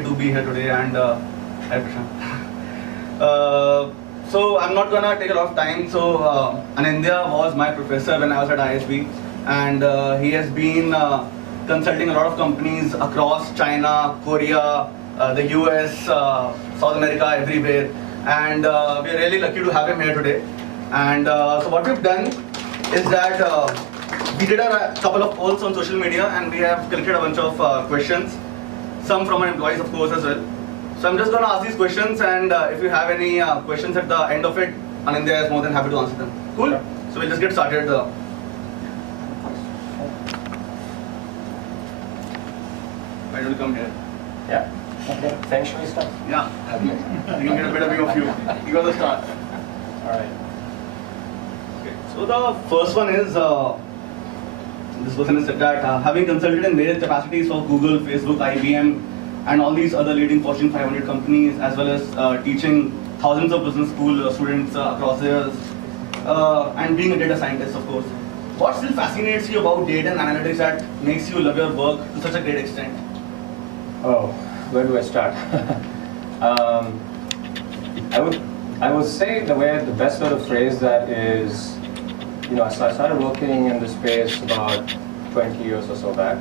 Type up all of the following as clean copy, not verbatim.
to be here today, and hi Prashant. So I'm not gonna take a lot of time. So Anindya was my professor when I was at ISB, and he has been consulting a lot of companies across China, Korea, the US, South America, everywhere, and we're really lucky to have him here today. And so what we've done is that we did a couple of polls on social media, and we have collected a bunch of questions, some from our employees of course as well. So I'm just going to ask these questions, and if you have any questions at the end of it, Anindya is more than happy to answer them. Cool? Sure. So we'll just get started. Why don't you come here? Yeah. Okay. Feng Shui stuff. Yeah. Okay. You can get a better view of you. You got the start. All right. Okay. So the first one is, this person has said that having consulted in various capacities for Google, Facebook, IBM, and all these other leading Fortune 500 companies, as well as teaching thousands of business school students across the years, and being a data scientist, of course. What still fascinates you about data and analytics that makes you love your work to such a great extent? Oh, where do I start? I would say the best way to phrase that is, so I started working in this space about 20 years or so back.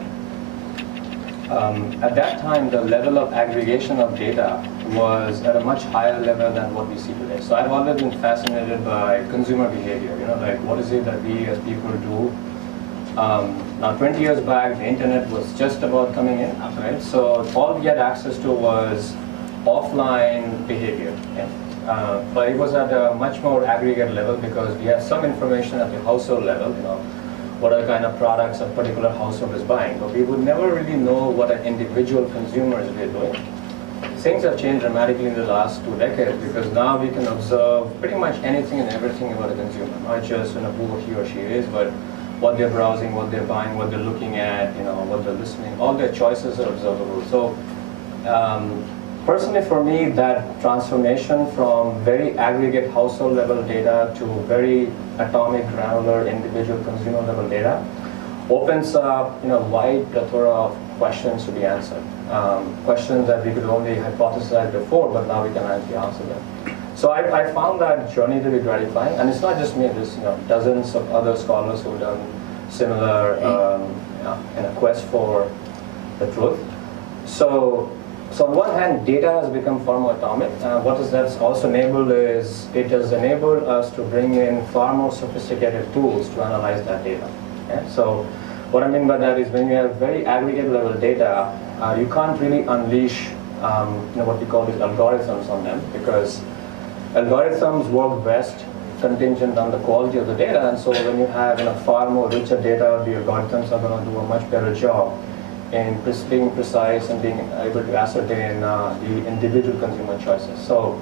At that time, the level of aggregation of data was at a much higher level than what we see today. So I've always been fascinated by consumer behavior, like what is it that we as people do. Now 20 years back, the internet was just about coming in, right? So all we had access to was offline behavior. But it was at a much more aggregate level because we have some information at the household level, what are the kind of products a particular household is buying. But we would never really know what an individual consumer is really doing. Things have changed dramatically in the last 2 decades because now we can observe pretty much anything and everything about a consumer, not just who he or she is, but what they're browsing, what they're buying, what they're looking at, what they're listening. All their choices are observable. So personally for me, that transformation from very aggregate household level data to very atomic, granular, individual consumer level data opens up wide plethora of questions to be answered. Questions that we could only hypothesize before, but now we can actually answer them. So I found that journey to be gratifying, and it's not just me. There's dozens of other scholars who've done similar in a quest for the truth. So on one hand, data has become far more atomic. What does that also enable is it has enabled us to bring in far more sophisticated tools to analyze that data. Okay? So what I mean by that is when you have very aggregate level data, you can't really unleash what we call these algorithms on them because algorithms work best contingent on the quality of the data, and so when you have far more richer data, the algorithms are going to do a much better job in being precise and being able to ascertain the individual consumer choices. So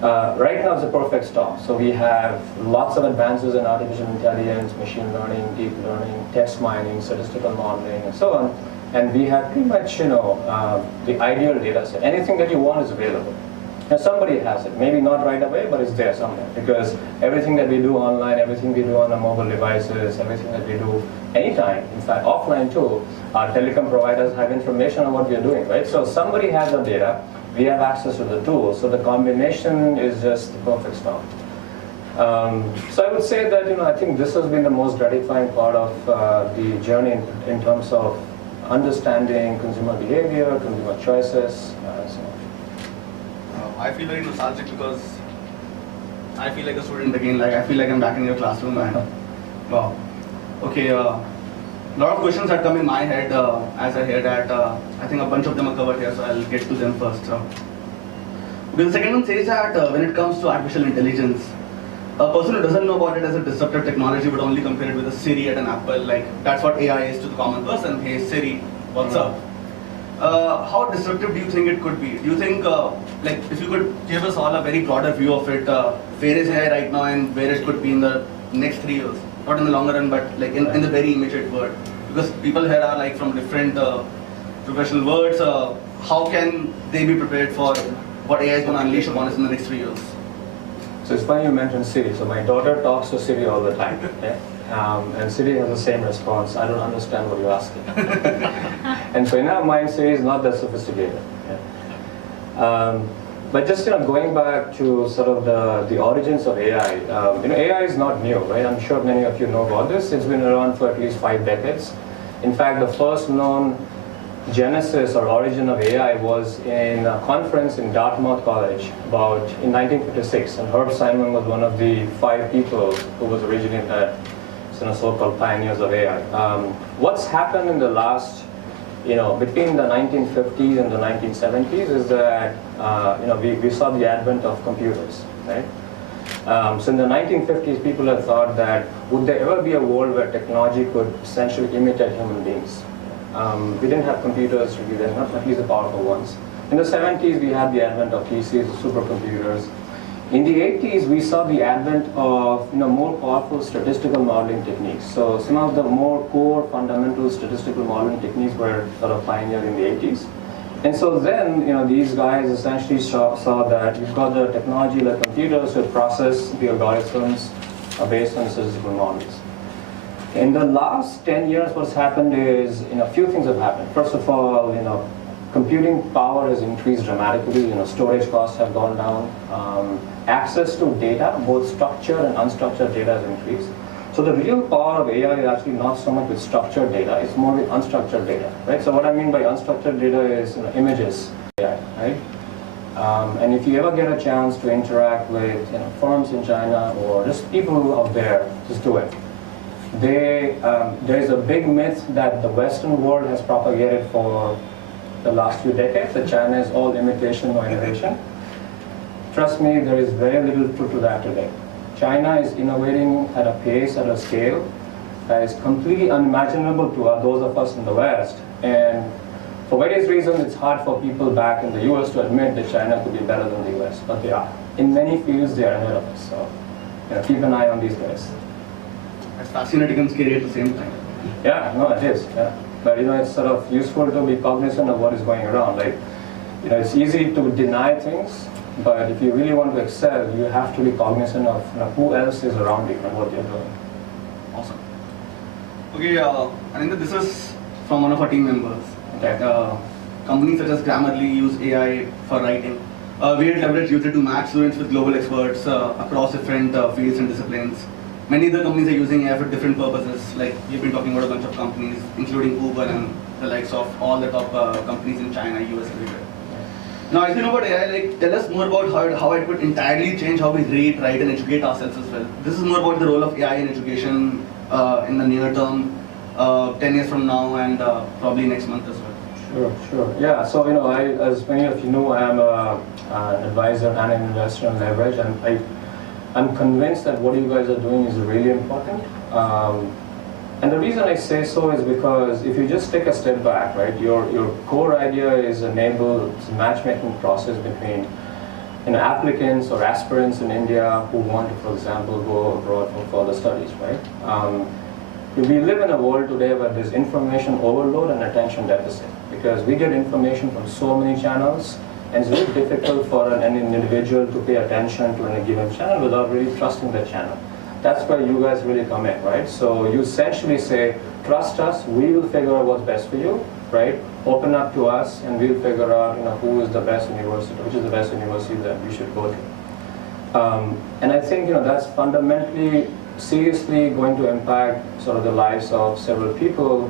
right now it's a perfect storm. So we have lots of advances in artificial intelligence, machine learning, deep learning, text mining, statistical modeling, and so on. And we have pretty much the ideal data set. Anything that you want is available. Now somebody has it, maybe not right away, but it's there somewhere because everything that we do online, everything we do on our mobile devices, everything that we do anytime, in fact offline too, our telecom providers have information on what we are doing, right? So somebody has the data, we have access to the tools, so the combination is just the perfect storm. So I would say that I think this has been the most gratifying part of the journey in terms of understanding consumer behavior, consumer choices, so. I feel very nostalgic because I feel like a student again. I feel like I'm back in your classroom, and wow. Okay, a lot of questions had come in my head as I hear that. I think a bunch of them are covered here, so I'll get to them first. The second one says that when it comes to artificial intelligence, a person who doesn't know about it as a disruptive technology would only compare it with a Siri at an Apple. Like that's what AI is to the common person. Hey Siri, what's up? How disruptive do you think it could be? Do you think, if you could give us all a very broader view of it, where is AI right now and where it could be in the next 3 years? Not in the longer run, but in the very immediate world. Because people here are from different professional worlds. How can they be prepared for what AI is going to unleash upon us in the next 3 years? So it's funny you mentioned Siri. So my daughter talks to Siri all the time. Okay? And Siri has the same response. I don't understand what you're asking. And so in our mind, Siri is not that sophisticated. Yeah. But just going back to sort of the origins of AI. AI is not new, right? I'm sure many of you know about this. It's been around for at least 5 decades. In fact, the first known genesis or origin of AI was in a conference in Dartmouth College in 1956, and Herb Simon was one of the 5 people who was originally the so-called pioneers of AI. What's happened in the last, between the 1950s and the 1970s is that we saw the advent of computers, right? So in the 1950s, people had thought that would there ever be a world where technology could essentially imitate human beings? We didn't have computers, really, not at least the powerful ones. In the 70s, we had the advent of PCs, supercomputers. In the 80s, we saw the advent of more powerful statistical modeling techniques. So some of the more core fundamental statistical modeling techniques were sort of pioneered in the 80s. And so then, these guys essentially saw that you've got the technology like computers to process the algorithms based on statistical models. In the last 10 years, what's happened is, a few things have happened. First of all, computing power has increased dramatically. Storage costs have gone down. Access to data, both structured and unstructured data, has increased. So the real power of AI is actually not so much with structured data, it's more with unstructured data, right? So what I mean by unstructured data is images, AI, right? And if you ever get a chance to interact with firms in China or just people out there, just do it. There's a big myth that the Western world has propagated for the last few decades, that China is all imitation or innovation. Trust me, there is very little truth to that today. China is innovating at a pace, at a scale, that is completely unimaginable to those of us in the West. And for various reasons, it's hard for people back in the US to admit that China could be better than the US, but they are. In many fields, they are ahead of us. So keep an eye on these guys. It's fascinating and scary at the same time. Yeah, no, it is. Yeah. But it's sort of useful to be cognizant of what is going around. Like, it's easy to deny things, but if you really want to excel, you have to be cognizant of who else is around you and what you're doing. Awesome. Okay, Anindya, this is from one of our team members. Okay. Companies such as Grammarly use AI for writing. We had leveraged used it to match students with global experts across different fields and disciplines. Many other companies are using AI for different purposes. Like you've been talking about a bunch of companies, including Uber and the likes of all the top companies in China, US, everywhere. Now, as you know about AI, like tell us more about how it could entirely change how we read, write, and educate ourselves as well. This is more about the role of AI in education in the near term, 10 years from now, and probably next month as well. Sure. Yeah. So as many of you know, I am an advisor and an investor in leverage, and I'm convinced that what you guys are doing is really important. And the reason I say so is because if you just take a step back, right, your core idea is enable this matchmaking process between applicants or aspirants in India who want to, for example, go abroad for further studies, right? We live in a world today where there's information overload and attention deficit because we get information from so many channels. And it's very difficult for an individual to pay attention to any given channel without really trusting the channel. That's where you guys really come in, right? So you essentially say, trust us, we will figure out what's best for you, right? Open up to us, and we'll figure out who is the best university, which is the best university that you should go to. And I think that's fundamentally, seriously going to impact sort of the lives of several people.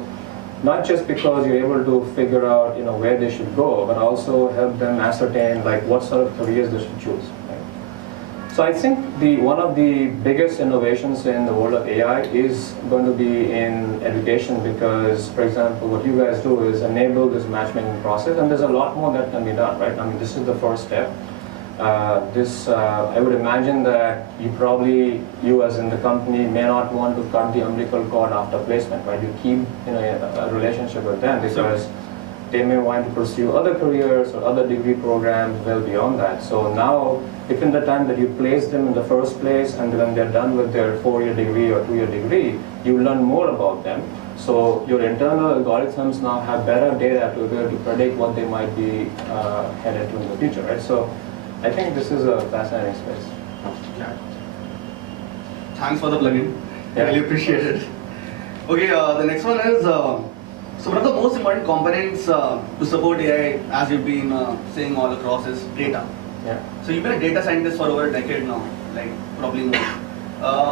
Not just because you're able to figure out where they should go, but also help them ascertain like what sort of careers they should choose. Right? So I think one of the biggest innovations in the world of AI is going to be in education because, for example, what you guys do is enable this matchmaking process, and there's a lot more that can be done. Right? I mean, this is the first step. I would imagine that you as in the company may not want to cut the umbilical cord after placement, right? You keep a relationship with them because they may want to pursue other careers or other degree programs well beyond that. So now, if in the time that you place them in the first place and when they're done with their 4-year degree or 2-year degree, you learn more about them. So your internal algorithms now have better data to be able to predict what they might be headed to in the future, right? So I think this is a fascinating space. Yeah. Thanks for the plugin. Yeah. Really appreciate it. Okay, the next one is, so one of the most important components to support AI, as you've been saying all across, is data. Yeah. So you've been a data scientist for over a decade now, like probably more.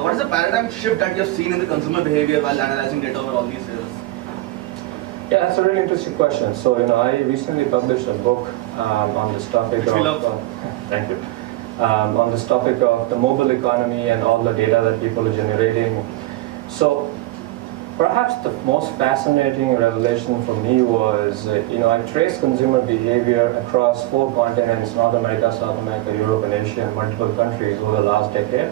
What is the paradigm shift that you've seen in the consumer behavior while analyzing data over all these years? Yeah, that's a really interesting question. So, I recently published a book on this topic thank you. On this topic of the mobile economy and all the data that people are generating. So, perhaps the most fascinating revelation for me was, I traced consumer behavior across 4 continents, North America, South America, Europe, and Asia, and multiple countries over the last decade.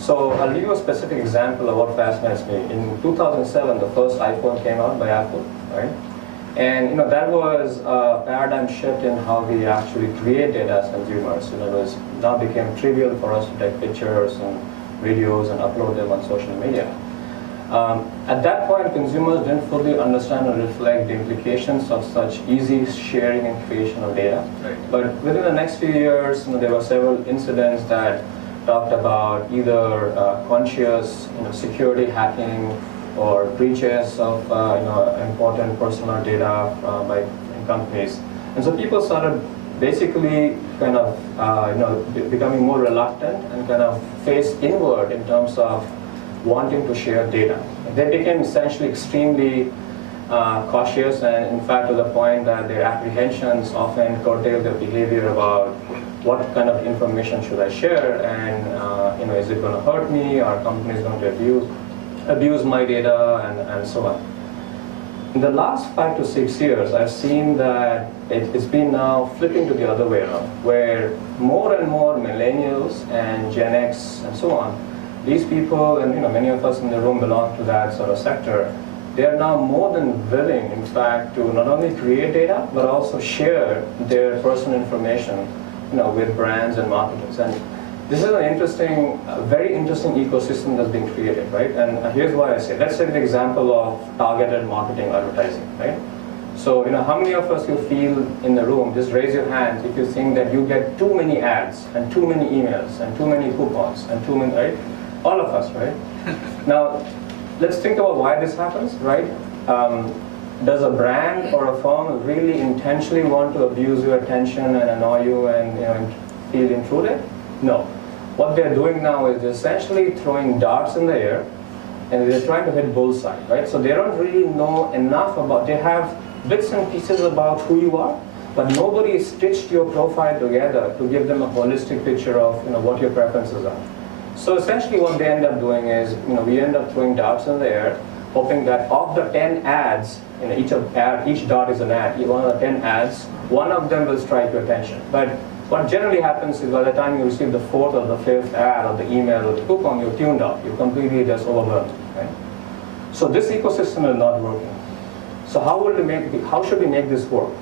So I'll give you a specific example of what fascinates me. In 2007, the first iPhone came out by Apple, right? And that was a paradigm shift in how we actually create data as consumers. It was now became trivial for us to take pictures and videos and upload them on social media. At that point, consumers didn't fully understand or reflect the implications of such easy sharing and creation of data. Right. But within the next few years, there were several incidents that talked about either conscious security hacking or breaches of important personal data by companies. And so people started basically kind of becoming more reluctant and kind of face inward in terms of wanting to share data. They became essentially extremely cautious, and in fact to the point that their apprehensions often curtail their behavior about what kind of information should I share, and is it going to hurt me, or companies going to abuse my data, and so on. In the last 5 to 6 years, I've seen that it's been now flipping to the other way around, where more and more millennials and Gen X and so on, these people, and many of us in the room belong to that sort of sector, they are now more than willing, in fact, to not only create data, but also share their personal information with brands and marketers. And this is an interesting, very interesting ecosystem that's being created, right? And here's why I say, let's take the example of targeted marketing advertising, right? So, how many of us you feel in the room, just raise your hands if you think that you get too many ads, and too many emails, and too many coupons, and too many, right? All of us, right? Now, let's think about why this happens, right? Does a brand or a firm really intentionally want to abuse your attention and annoy you and feel intruded? No. What they're doing now is they're essentially throwing darts in the air, and they're trying to hit bullseye, right? So they don't really know enough about, they have bits and pieces about who you are, but nobody stitched your profile together to give them a holistic picture of what your preferences are. So essentially what they end up doing is, we end up throwing darts in the air, hoping that of the 10 ads, each dot is an ad, one of the 10 ads, one of them will strike your attention. But what generally happens is by the time you receive the 4th or the 5th ad or the email or the coupon, you're tuned out. You're completely just overwhelmed, right? So this ecosystem is not working. So how should we make this work?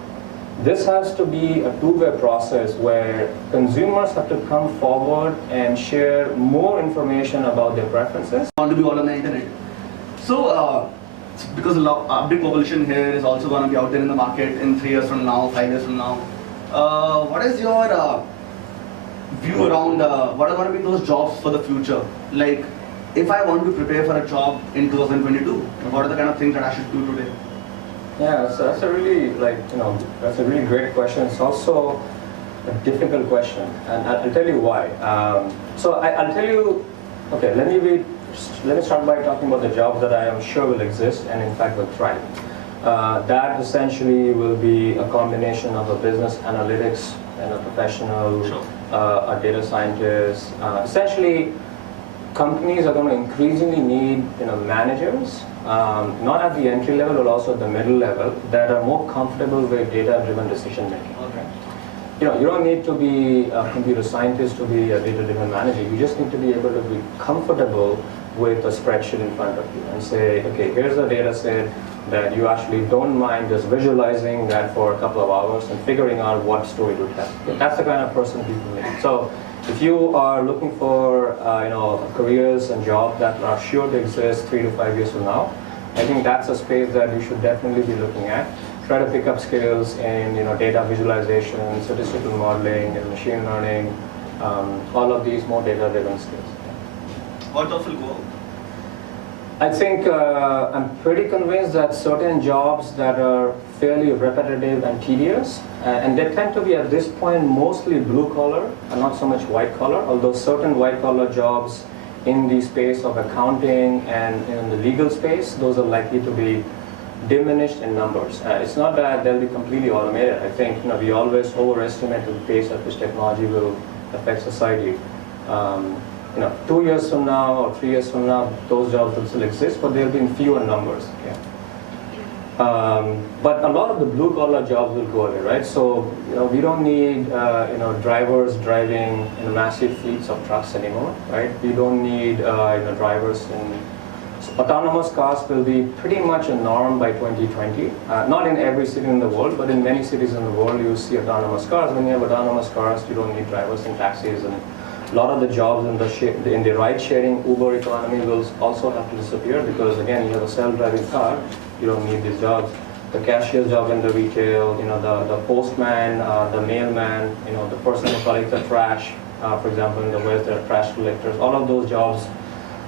This has to be a two-way process where consumers have to come forward and share more information about their preferences. Want to be all on the internet. So, because a big population here is also going to be out there in the market in 3 years from now, 5 years from now. What is your view around what are going to be those jobs for the future? Like, if I want to prepare for a job in 2022, what are the kind of things that I should do today? Yeah, so that's a really that's a really great question. It's also a difficult question, and I'll tell you why. So I'll tell you. Okay, let me start by talking about the jobs that I am sure will exist and in fact will thrive. That essentially will be a combination of a business analytics and a professional, sure. A data scientist. Essentially, companies are going to increasingly need managers, not at the entry level, but also at the middle level, that are more comfortable with data-driven decision making. Okay. You don't need to be a computer scientist to be a data-driven manager. You just need to be able to be comfortable with a spreadsheet in front of you and say, okay, here's a data set that you actually don't mind just visualizing that for a couple of hours and figuring out what story to tell. That's the kind of person people need. So if you are looking for careers and jobs that are sure to exist 3 to 5 years from now, I think that's a space that you should definitely be looking at. Try to pick up skills in data visualization, statistical modeling, and machine learning, all of these more data-driven skills. What TOEFL go I think I'm pretty convinced that certain jobs that are fairly repetitive and tedious, and they tend to be at this point mostly blue collar and not so much white collar, although certain white collar jobs in the space of accounting and in the legal space, those are likely to be diminished in numbers. It's not that they'll be completely automated. I think we always overestimate the pace at which technology will affect society. 2 years from now or 3 years from now, those jobs will still exist, but they'll be in fewer numbers. Okay? But a lot of the blue collar jobs will go away, right? So we don't need drivers driving massive fleets of trucks anymore, right? We don't need drivers in autonomous cars will be pretty much a norm by 2020. Not in every city in the world, but in many cities in the world, you see autonomous cars. When you have autonomous cars, you don't need drivers in taxis, and a lot of the jobs in the ride-sharing Uber economy will also have to disappear because, again, you have a self-driving car, you don't need these jobs. The cashier's job in the retail, the postman, the mailman, the person who collects the trash, for example, in the West, there are trash collectors. All of those jobs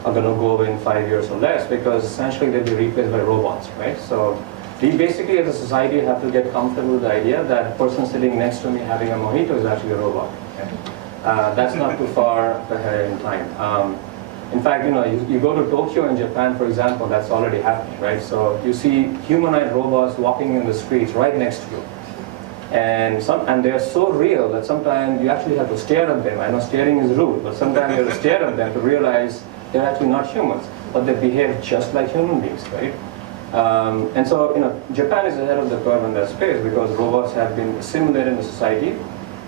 are going to go away in 5 years or less because essentially they'll be replaced by robots, right? So we basically as a society have to get comfortable with the idea that the person sitting next to me having a mojito is actually a robot. Okay? That's not too far ahead in time. In fact, you go to Tokyo in Japan, for example, that's already happening, right? So you see humanoid robots walking in the streets right next to you. And they're so real that sometimes you actually have to stare at them. I know staring is rude, but sometimes you have to stare at them to realize they're actually not humans, but they behave just like human beings, right? And so, Japan is ahead of the curve in that space because robots have been assimilated in society.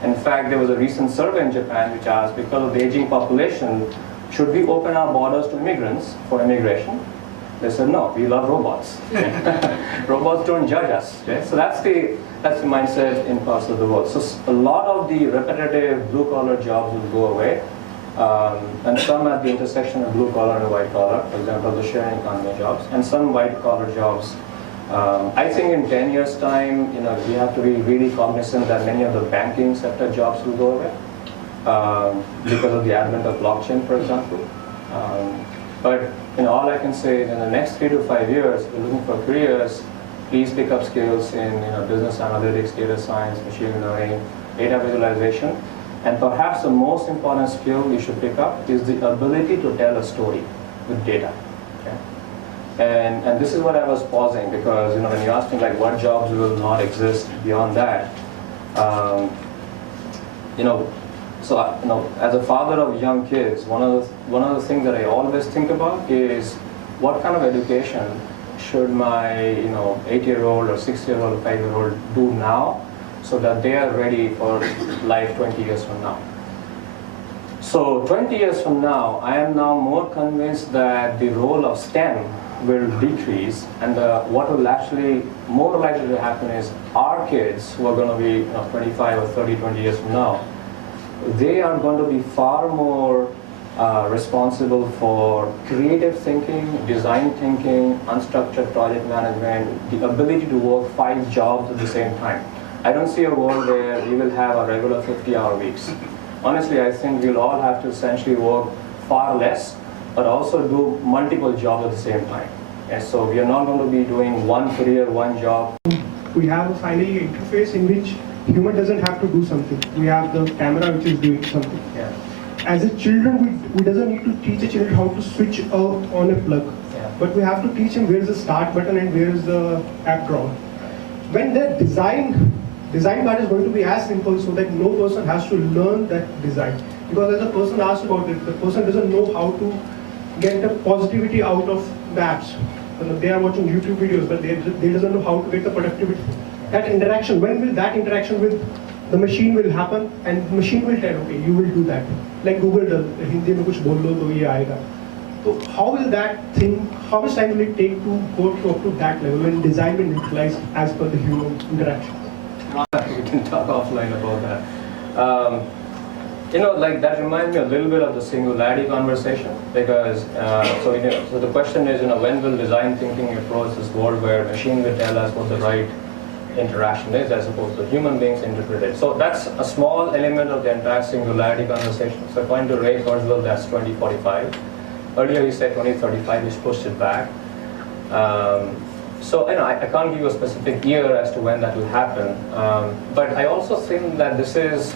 In fact, there was a recent survey in Japan which asked, because of the aging population, should we open our borders to immigrants for immigration? They said, no, we love robots. Robots don't judge us. Okay? So that's the mindset in parts of the world. So a lot of the repetitive blue-collar jobs will go away. And some at the intersection of blue collar and white collar, for example, the sharing economy jobs, and some white collar jobs. I think in 10 years' time, we have to be really cognizant that many of the banking sector jobs will go away because of the advent of blockchain, for example. But all I can say is in the next 3 to 5 years, if you're looking for careers, please pick up skills in business analytics, data science, machine learning, data visualization. And perhaps the most important skill you should pick up is the ability to tell a story with data. Okay? And this is what I was pausing because when you asked me what jobs will not exist beyond that, as a father of young kids, one of the things that I always think about is what kind of education should my 8-year-old or 6-year-old or 5-year-old do now, so that they are ready for life 20 years from now. So 20 years from now, I am now more convinced that the role of STEM will decrease, and what will actually more likely to happen is our kids who are going to be 25 or 30, 20 years from now, they are going to be far more responsible for creative thinking, design thinking, unstructured project management, the ability to work 5 jobs at the same time. I don't see a world where we will have a regular 50-hour weeks. Honestly, I think we'll all have to essentially work far less, but also do multiple jobs at the same time. And so we are not going to be doing one career, one job. We have a finally interface in which human doesn't have to do something. We have the camera which is doing something. Yeah. As a children, we doesn't need to teach a child how to switch on a plug. Yeah. But we have to teach him where is the start button and where is the app drawer. When the design part is going to be as simple so that no person has to learn that design. Because as the person asked about it, the person doesn't know how to get the positivity out of the apps. They are watching YouTube videos, but they doesn't know how to get the productivity. That interaction, when will that interaction with the machine will happen, and the machine will tell, okay, you will do that. Like Google does, Hindi mein kuch bol lo to ye aayega. So how will that thing, how much time will it take to go up to that level when design will neutralize as per the human interaction? We can talk offline about that. That reminds me a little bit of the singularity conversation because, so the question is, when will design thinking approach this world where machine will tell us what the right interaction is as opposed to human beings interpret it. So that's a small element of the entire singularity conversation. So according to Ray Kurzweil, that's 2045. Earlier you said 2035, you pushed it back. So I can't give you a specific year as to when that will happen. But I also think that this is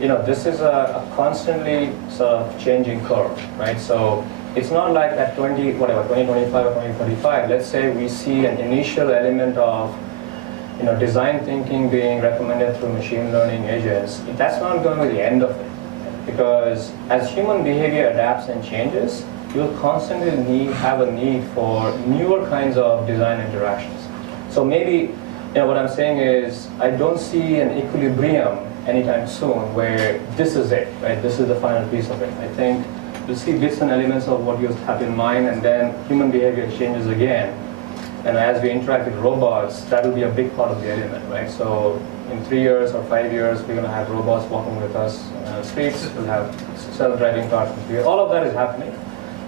a constantly sort of changing curve, right? So it's not like at 2025 or 2035, let's say we see an initial element of design thinking being recommended through machine learning agents. That's not going to be the end of it. Because as human behavior adapts and changes, you'll constantly have a need for newer kinds of design interactions. So maybe what I'm saying is I don't see an equilibrium anytime soon where this is it, right? This is the final piece of it. I think you'll see bits and elements of what you have in mind, and then human behavior changes again. And as we interact with robots, that will be a big part of the element, right? So in 3 years or 5 years, we're going to have robots walking with us on the streets. We'll have self-driving cars. All of that is happening.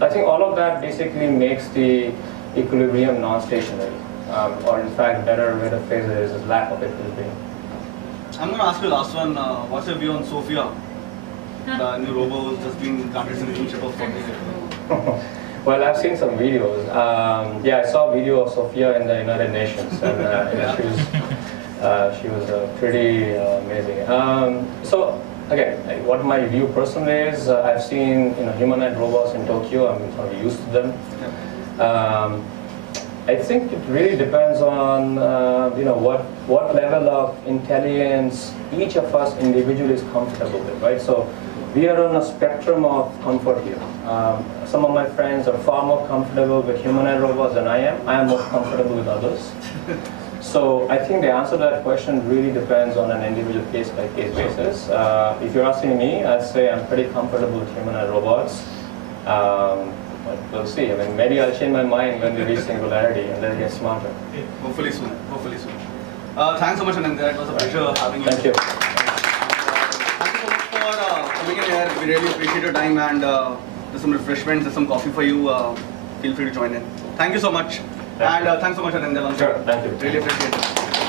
I think all of that basically makes the equilibrium non-stationary, or in fact, better way to phrase it is lack of equilibrium. I'm going to ask you the last one. What's your view on Sophia, the new robot who's just been granted citizenship of 40 years? Well, I've seen some videos. Yeah, I saw a video of Sophia in the United Nations, and she was pretty amazing. So again, what my view personally is, I've seen humanoid robots in Tokyo. I'm sort of used to them. I think it really depends on what level of intelligence each of us individually is comfortable with, right? So we are on a spectrum of comfort here. Some of my friends are far more comfortable with humanoid robots than I am. I am more comfortable with others. So I think the answer to that question really depends on an individual case-by-case basis. If you're asking me, I'd say I'm pretty comfortable with humanoid robots. But we'll see. I mean, maybe I'll change my mind when we reach singularity and then get smarter. Hopefully soon. Hopefully soon. Thanks so much, Anindya. It was a pleasure having you. Thank you. Thank you so much for coming in here. We really appreciate your time, and there's some refreshments, there's some coffee for you. Feel free to join in. Thank you so much. And thanks so much, Anindya. Sure, thank you. Really appreciate it.